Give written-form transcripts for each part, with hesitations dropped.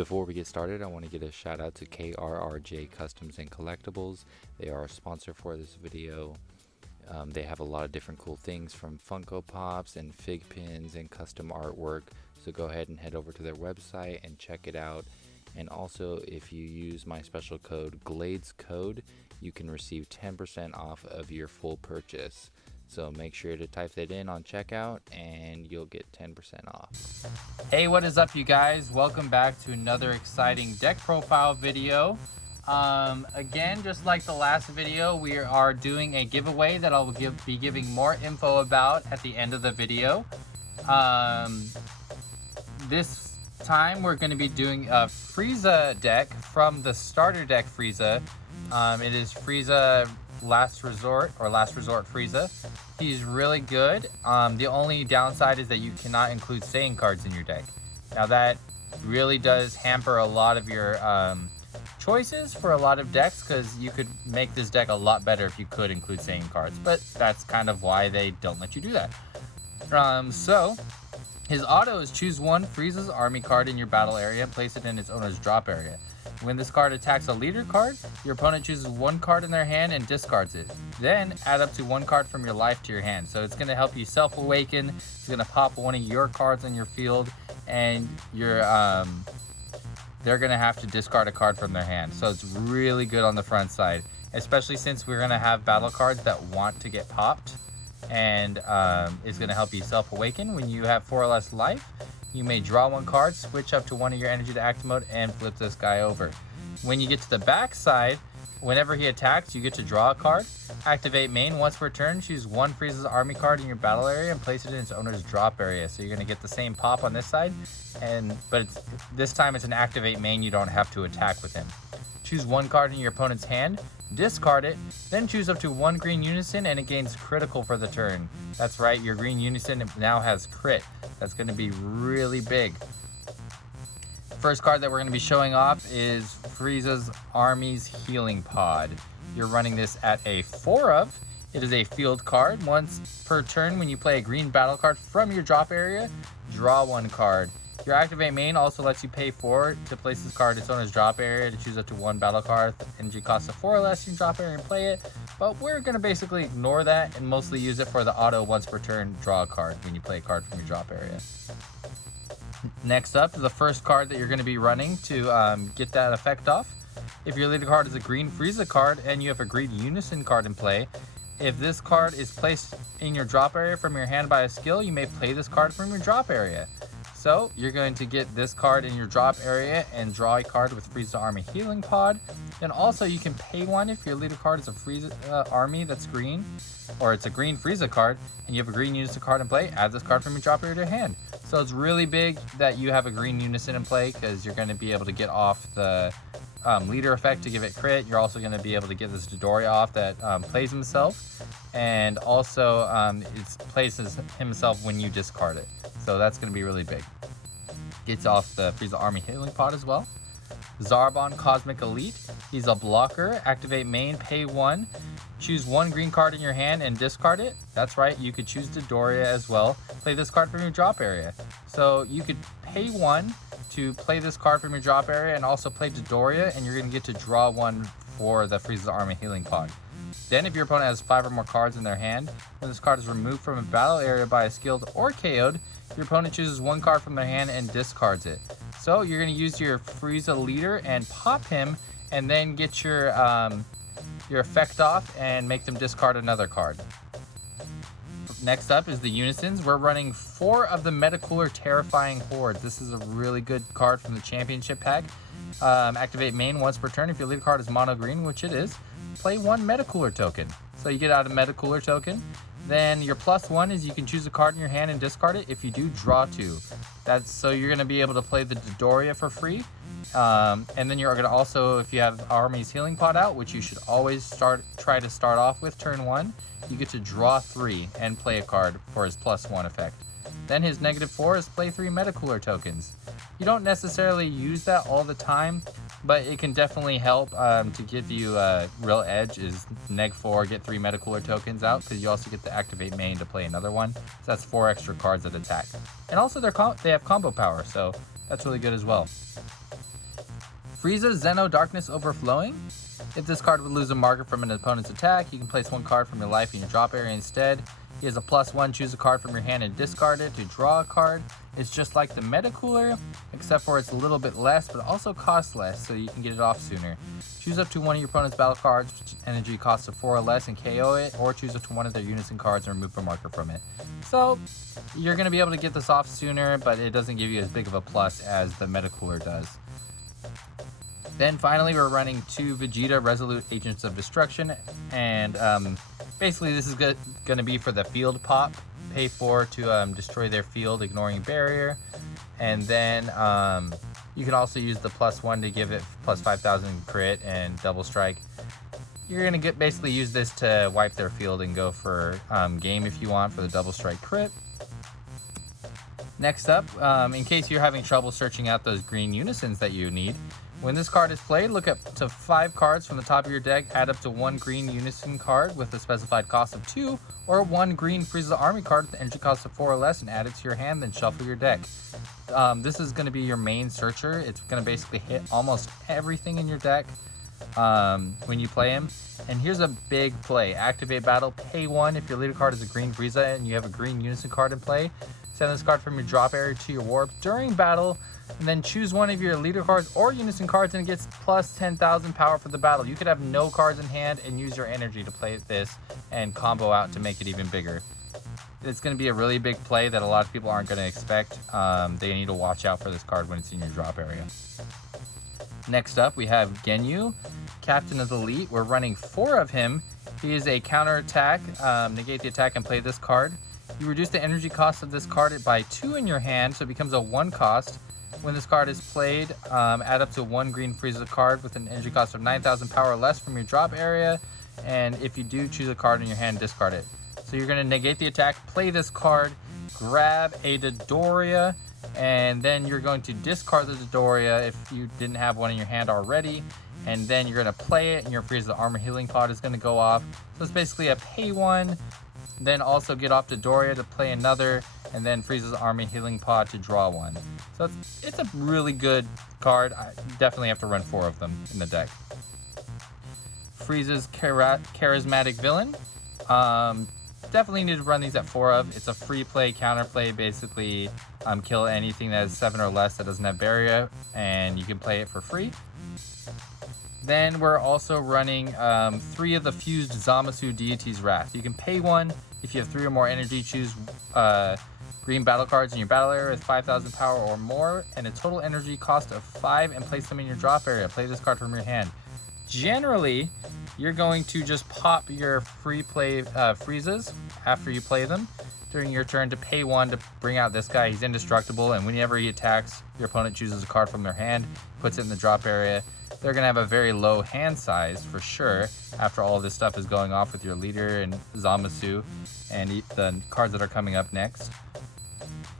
Before we get started, I want to get a shout out to KRRJ Customs and Collectibles. They are a sponsor for this video. They have a lot of different cool things from Funko Pops and fig pins and custom artwork. So go ahead and head over to their website and check it out. And also, if you use my special code GLADESCODE, you can receive 10% off of your full purchase. So make sure to type that in on checkout and you'll get 10% off. Hey, what is up, you guys? Welcome back to another exciting deck profile video. Again, just like the last video, we are doing a giveaway that I'll be giving more info about at the end of the video. This time we're going to be doing a Frieza deck from the starter deck Frieza. It is Frieza Last Resort Frieza. He's really good. The only downside is that you cannot include Saiyan cards in your deck. Now that really does hamper a lot of your choices for a lot of decks, because you could make this deck a lot better if you could include Saiyan cards, but that's kind of why they don't let you do that. So his auto is choose one Frieza's army card in your battle area and place it in its owner's drop area. When this card attacks a leader card, your opponent chooses one card in their hand and discards it. Then add up to one card from your life to your hand. So it's going to help you self-awaken. It's going to pop one of your cards on your field, and they're going to have to discard a card from their hand. So it's really good on the front side, especially since we're going to have battle cards that want to get popped. And it's going to help you self-awaken. When you have 4 or less life, you may draw one card, switch up to one of your energy to active mode, and flip this guy over. When you get to the back side, whenever he attacks, you get to draw a card. Activate main once per turn. Choose one Frieza's army card in your battle area and place it in its owner's drop area. So you're going to get the same pop on this side, but this time it's an activate main. You don't have to attack with him. Choose one card in your opponent's hand, discard it, then choose up to one green unison, and it gains critical for the turn. That's right, your green unison now has crit. That's going to be really big. First card that we're going to be showing off is Frieza's Army's Healing Pod. You're running this at a 4 of. It is a field card. Once per turn, when you play a green battle card from your drop area, draw one card. Your activate main also lets you pay 4 to place this card in its owner's drop area to choose up to one battle card. Energy costs of 4 or less, you can drop area and play it. But we're going to basically ignore that and mostly use it for the auto once per turn draw a card when you play a card from your drop area. Next up is the first card that you're going to be running to get that effect off. If your leader card is a green Frieza card and you have a green Unison card in play, if this card is placed in your drop area from your hand by a skill, you may play this card from your drop area. So you're going to get this card in your drop area and draw a card with Frieza Army Healing Pod. Then also you can pay one if your leader card is a Frieza army that's green, or it's a green Frieza card and you have a green Unison card in play, add this card from your drop area to your hand. So it's really big that you have a green Unison in play, because you're going to be able to get off the leader effect to give it crit. You're also going to be able to get this Dodoria off that plays himself, and also it places himself when you discard it. So that's going to be really big. Gets off the Frieza Army Healing Pod as well. Zarbon Cosmic Elite. He's a blocker. Activate main, pay 1. Choose one green card in your hand and discard it. That's right, you could choose Dodoria as well. Play this card from your drop area. So you could pay 1 to play this card from your drop area and also play Dodoria, and you're going to get to draw one for the Frieza Army Healing Pod. Then if your opponent has 5 or more cards in their hand, when this card is removed from a battle area by a skilled or KO'd, your opponent chooses one card from their hand and discards it. So you're going to use your Frieza leader and pop him, and then get your effect off and make them discard another card. Next up is the Unisons. We're running 4 of the Metacooler Terrifying Hordes. This is a really good card from the Championship pack. Activate main once per turn. If your leader card is mono green, which it is, play 1 Metacooler token. So you get out a Metacooler token. Then your +1 is you can choose a card in your hand and discard it. If you do, draw 2. So you're going to be able to play the Dodoria for free. And then you're going to also, if you have Army's Healing Pod out, which you should always try to start off with turn 1, you get to draw 3 and play a card for his +1 effect. Then his -4 is play 3 Metacooler tokens. You don't necessarily use that all the time, but it can definitely help to give you a real edge. Is -4, get 3 Metacooler tokens out, because you also get to activate main to play another one. So that's 4 extra cards that attack. And also they have combo power, so that's really good as well. Frieza Zeno Darkness Overflowing. If this card would lose a marker from an opponent's attack, you can place one card from your life in your drop area instead. He has a +1, choose a card from your hand and discard it to draw a card. It's just like the Meta Cooler, except for it's a little bit less, but also costs less, so you can get it off sooner. Choose up to one of your opponent's battle cards, which energy costs of 4 or less, and KO it, or choose up to one of their unison cards and remove a marker from it. So, you're going to be able to get this off sooner, but it doesn't give you as big of a plus as the Meta Cooler does. Then finally, we're running 2 Vegeta Resolute Agents of Destruction, and basically this is going to be for the field pop. Pay 4 to destroy their field, ignoring barrier, and then you can also use the +1 to give it plus 5,000 crit and double strike. You're going to basically use this to wipe their field and go for game if you want for the double strike crit. Next up, in case you're having trouble searching out those green unisons that you need, when this card is played, look up to 5 cards from the top of your deck, add up to 1 green unison card with a specified cost of 2, or 1 green Frieza Army card with an energy cost of 4 or less, and add it to your hand, then shuffle your deck. This is going to be your main searcher. It's going to basically hit almost everything in your deck when you play him. And here's a big play. Activate battle, pay 1 if your leader card is a green Frieza and you have a green unison card in play. Send this card from your drop area to your warp during battle, and then choose one of your leader cards or unison cards and it gets plus 10,000 power for the battle. You could have no cards in hand and use your energy to play this and combo out to make it even bigger. It's going to be a really big play that a lot of people aren't going to expect. They need to watch out for this card when it's in your drop area. Next up, we have Genyu, Captain of the Elite. We're running 4 of him. He is a counter attack. Negate the attack and play this card. You reduce the energy cost of this card by 2 in your hand, so it becomes a 1 cost. When this card is played, add up to 1 green Frieza card with an energy cost of 9,000 power or less from your drop area, and if you do, choose a card in your hand, discard it. So you're going to negate the attack, play this card, grab a Dodoria, and then you're going to discard the Dodoria if you didn't have one in your hand already, and then you're going to play it, and your Frieza Armor Healing Pod is going to go off. So it's basically a pay 1, then also get off Dodoria to play another, and then Frieza's Army Healing Pod to draw 1. So it's a really good card. I definitely have to run 4 of them in the deck. Frieza's Charismatic Villain. Definitely need to run these at 4 of. It's a free play, counter play, basically kill anything that is 7 or less that doesn't have barrier, and you can play it for free. Then we're also running 3 of the fused Zamasu Deity's Wrath. You can pay 1 if you have 3 or more energy. Choose green battle cards in your battle area with 5,000 power or more and a total energy cost of 5 and place them in your drop area. Play this card from your hand. Generally, you're going to just pop your free play Friezas after you play them during your turn to pay 1 to bring out this guy. He's indestructible, and whenever he attacks, your opponent chooses a card from their hand, puts it in the drop area. They're going to have a very low hand size for sure after all this stuff is going off with your leader and Zamasu and the cards that are coming up next.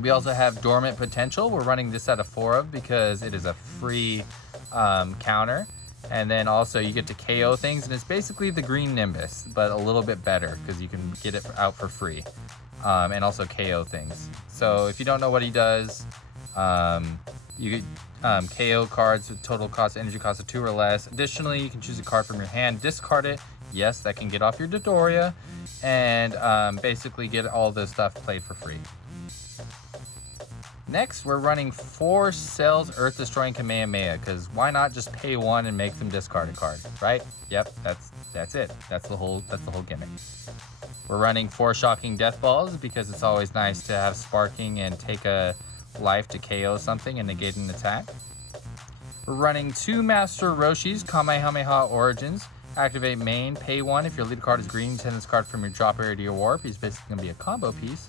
We also have Dormant Potential. We're running this out of 4 of because it is a free counter. And then also you get to KO things, and it's basically the Green Nimbus, but a little bit better because you can get it out for free and also KO things. So if you don't know what he does, you get KO cards with total cost, energy cost of 2 or less. Additionally, you can choose a card from your hand, discard it. Yes, that can get off your Dodoria, and basically get all this stuff played for free. Next, we're running 4 Cell's Earth Destroying Kamehameha, because why not just pay 1 and make them discard a card, right? Yep, that's it. That's the whole gimmick. We're running 4 Shocking Death Balls because it's always nice to have sparking and take a life to KO something and negate an attack. We're running 2 Master Roshi's Kamehameha Origins. Activate main, pay 1 if your lead card is green, send this card from your drop area to your warp. He's basically going to be a combo piece.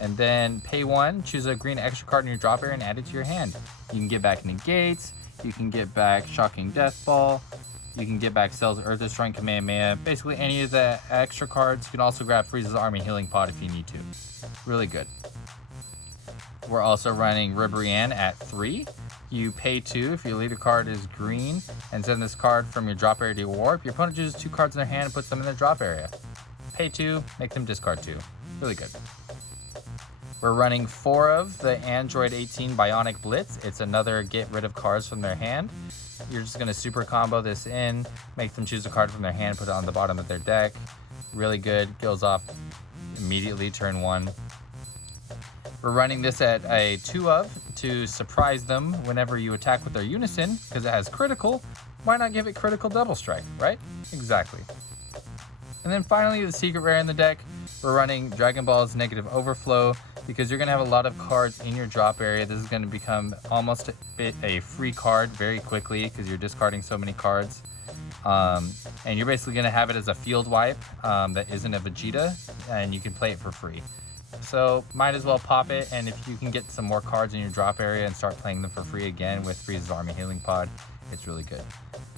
And then pay 1, choose a green extra card in your drop area and add it to your hand. You can get back Negates, you can get back Shocking Death Ball, you can get back Cell's Earth Destroying Kamehameha. Basically any of the extra cards. You can also grab Frieza's Army Healing Pod if you need to. Really good. We're also running Ribrianne at 3. You pay 2 if your leader card is green and send this card from your drop area to your warp. Your opponent chooses 2 cards in their hand and puts them in their drop area. Pay 2, make them discard 2. Really good. We're running 4 of the Android 18 Bionic Blitz. It's another get rid of cards from their hand. You're just gonna super combo this in, make them choose a card from their hand, put it on the bottom of their deck. Really good, goes off immediately turn 1. We're running this at a 2 of to surprise them whenever you attack with their Unison, because it has critical. Why not give it critical double strike, right? Exactly. And then finally, the secret rare in the deck, we're running Dragon Ball's Negative Overflow, because you're going to have a lot of cards in your drop area. This is going to become almost a free card very quickly because you're discarding so many cards. And you're basically going to have it as a field wipe that isn't a Vegeta, and you can play it for free. So might as well pop it, and if you can get some more cards in your drop area and start playing them for free again with Frieza's Army Healing Pod, it's really good.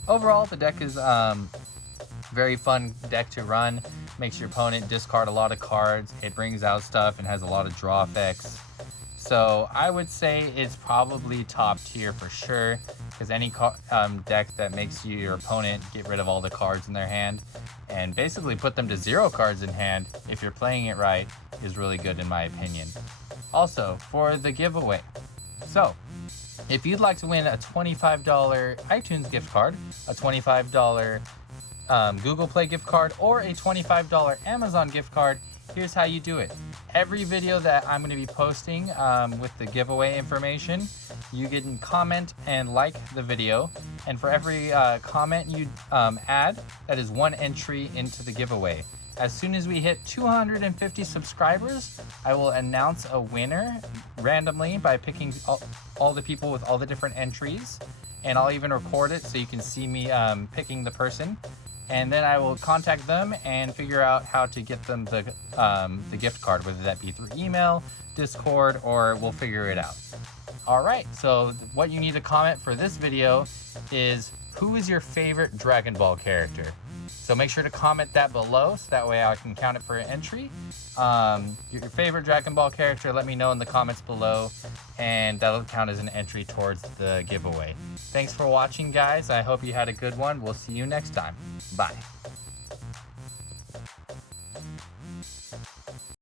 Overall, the deck is very fun deck to run. Makes your opponent discard a lot of cards. It brings out stuff and has a lot of draw effects. So I would say it's probably top tier for sure, because any deck that makes your opponent get rid of all the cards in their hand and basically put them to 0 cards in hand, if you're playing it right, is really good in my opinion. Also, for the giveaway. So, if you'd like to win a $25 iTunes gift card, a $25 Google Play gift card, or a $25 Amazon gift card, here's how you do it. Every video that I'm going to be posting with the giveaway information, you can comment and like the video, and for every comment you add, that is 1 entry into the giveaway. As soon as we hit 250 subscribers, I will announce a winner randomly by picking all the people with all the different entries, and I'll even record it so you can see me picking the person. And then I will contact them and figure out how to get them the gift card, whether that be through email, Discord, or we'll figure it out. All right, so what you need to comment for this video is, who is your favorite Dragon Ball character? So make sure to comment that below, so that way I can count it for an entry. Your favorite Dragon Ball character, let me know in the comments below, and that'll count as an entry towards the giveaway. Thanks for watching, guys. I hope you had a good one. We'll see you next time. Bye.